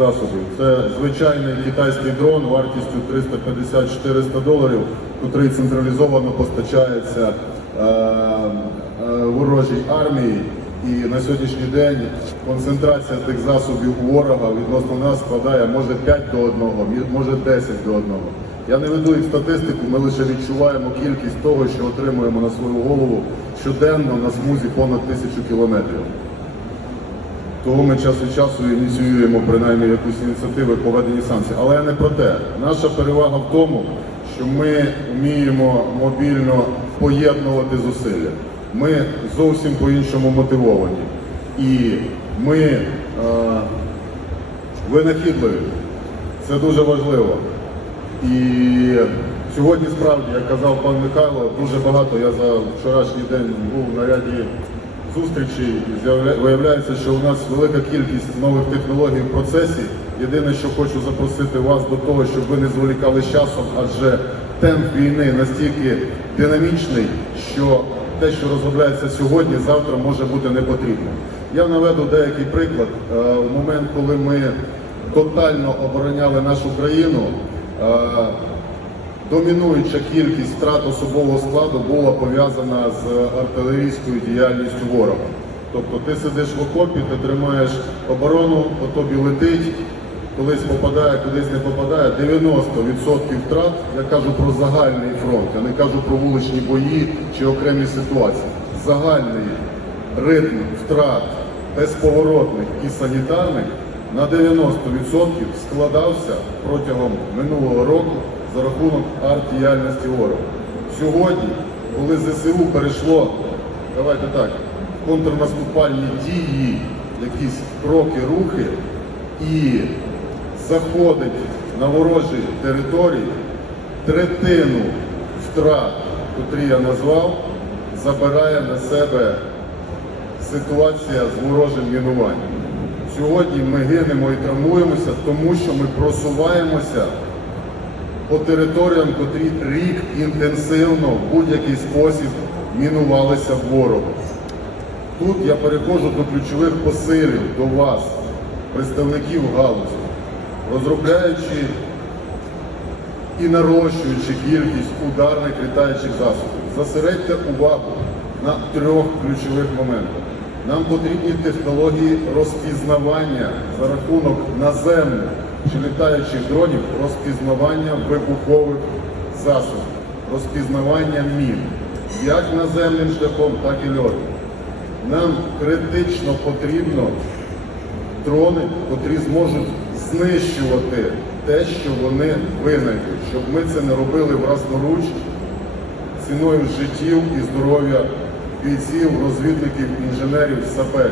засобів. Це звичайний китайський дрон вартістю 350-400 доларів, який централізовано постачається е, е, ворожій армії. І на сьогоднішній день концентрація тих засобів ворога відносно нас складає може 5 до 1, може 10 до 1. Я не веду їх статистику, ми лише відчуваємо кількість того, що отримуємо на свою голову щоденно на смузі понад тисячу кілометрів. Того ми час від часу ініціюємо принаймні якусь ініціативу по введенні санкцій. Але не про те. Наша перевага в тому, що ми вміємо мобільно поєднувати зусилля. Ми зовсім по-іншому мотивовані. І ми е, винахідливі. Це дуже важливо. І сьогодні справді, як казав пан Михайло, дуже багато. Я за вчорашній день був на ряді зустрічей. Виявляється, що у нас велика кількість нових технологій в процесі. Єдине, що хочу запросити вас до того, щоб ви не зволікали часом, адже темп війни настільки динамічний, що те, що розробляється сьогодні, завтра може бути не потрібно. Я наведу деякий приклад. Е, В момент, коли ми тотально обороняли нашу країну, е, домінуюча кількість втрат особового складу була пов'язана з артилерійською діяльністю ворога. Тобто ти сидиш в окопі, ти тримаєш оборону, по тобі летить, колись попадає, кудись не попадає. 90% втрат, я кажу про загальний фронт, я не кажу про вуличні бої чи окремі ситуації. Загальний ритм втрат безповоротних і санітарних на 90% складався протягом минулого року за рахунок арт-діяльності ворога. Сьогодні, коли ЗСУ перейшло, давайте так, контрнаступальні дії, якісь кроки, рухи, і заходить на ворожі території, третину втрат, котрі я назвав, забирає на себе ситуація з ворожим мінуванням. Сьогодні ми гинемо і травмуємося, тому що ми просуваємося по територіям, котрі рік інтенсивно в будь-який спосіб мінувалися ворогом. Тут я переходжу до ключових посилів до вас, представників галузі, розробляючи і нарощуючи кількість ударних літаючих засобів. Зосередьте увагу на трьох ключових моментах. Нам потрібні технології розпізнавання за рахунок наземних чи літаючих дронів, розпізнавання вибухових засобів, розпізнавання мін, як наземним шляхом, так і льотом. Нам критично потрібно дрони, котрі зможуть знищувати те, що вони винайдуть, щоб ми це не робили власноруч ціною життів і здоров'я бійців, розвідників, інженерів, саперів.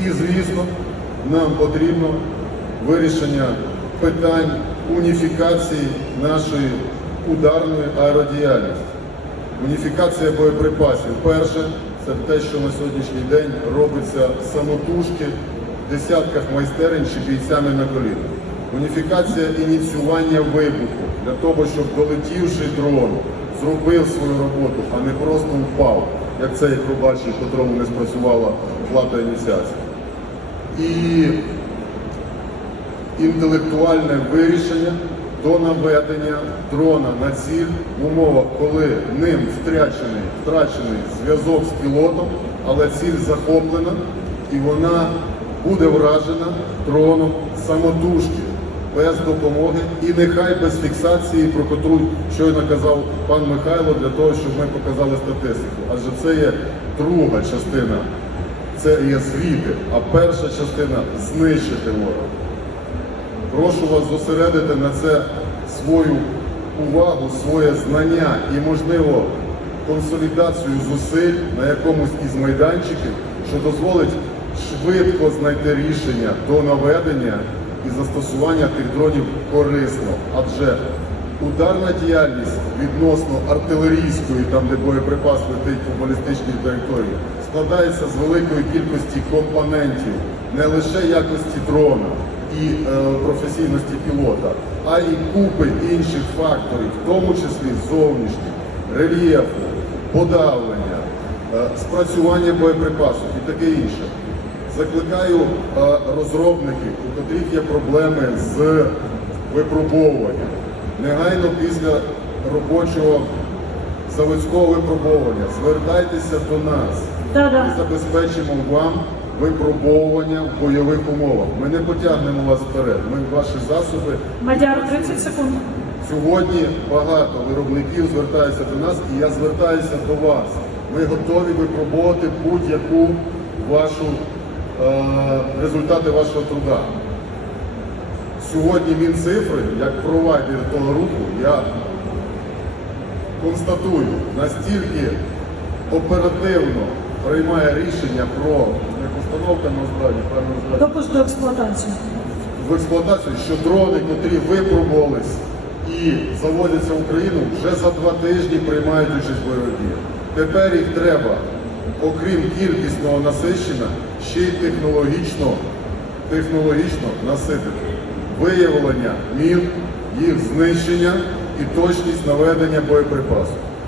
І, звісно, нам потрібно вирішення питань уніфікації нашої ударної аеродіяльності. Уніфікація боєприпасів. Перше, це те, що на сьогоднішній день робиться самотужки в десятках майстерень чи бійцями на колінах. Уніфікація ініціювання вибуху для того, щоб долетівши дрон, зробив свою роботу, а не просто впав, як цей пробачив, котрому не спрацювала плата ініціації. І інтелектуальне вирішення до наведення дрона на ціль в умовах, коли ним втрачений, втрачений зв'язок з пілотом, але ціль захоплена і вона буде вражена дроном самотужки, без допомоги і нехай без фіксації, про котру щойно казав пан Михайло, для того, щоб ми показали статистику. Адже це є друга частина, це є звіти, а перша частина знищити ворога. Прошу вас зосередити на це свою увагу, своє знання і, можливо, консолідацію зусиль на якомусь із майданчиків, що дозволить швидко знайти рішення до наведення і застосування тих дронів корисно. Адже ударна діяльність відносно артилерійської, там де боєприпас летить по балістичній траєкторії, складається з великої кількості компонентів, не лише якості дрона і е, професійності пілота, а й купи інших факторів, в тому числі зовнішніх, рельєфу, подавлення, е, спрацювання боєприпасів і таке інше. Закликаю е, розробників, у котрих є проблеми з випробовуванням. Негайно після робочого заводського випробовування звертайтеся до нас. Да-да. Забезпечимо вам випробовування в бойових умовах. Ми не потягнемо вас вперед. Ми ваші засоби. Мадяр 30 секунд. Сьогодні багато виробників звертаються до нас, і я звертаюся до вас. Ми готові випробувати будь-яку вашу е, результати вашого труда. Сьогодні Мінцифри, як провайдер того руху, я констатую, настільки оперативно приймає рішення про не постановка на озброєння, правильно називається, Допуск до експлуатації. в експлуатацію, що дрони, котрі випробувались і заводяться в Україну, вже за два тижні приймають участь в бойових діях. Тепер їх треба, окрім кількісного насичення, ще й технологічно, технологічно наситити. Виявлення мін, їх знищення і точність наведення боєприпасів.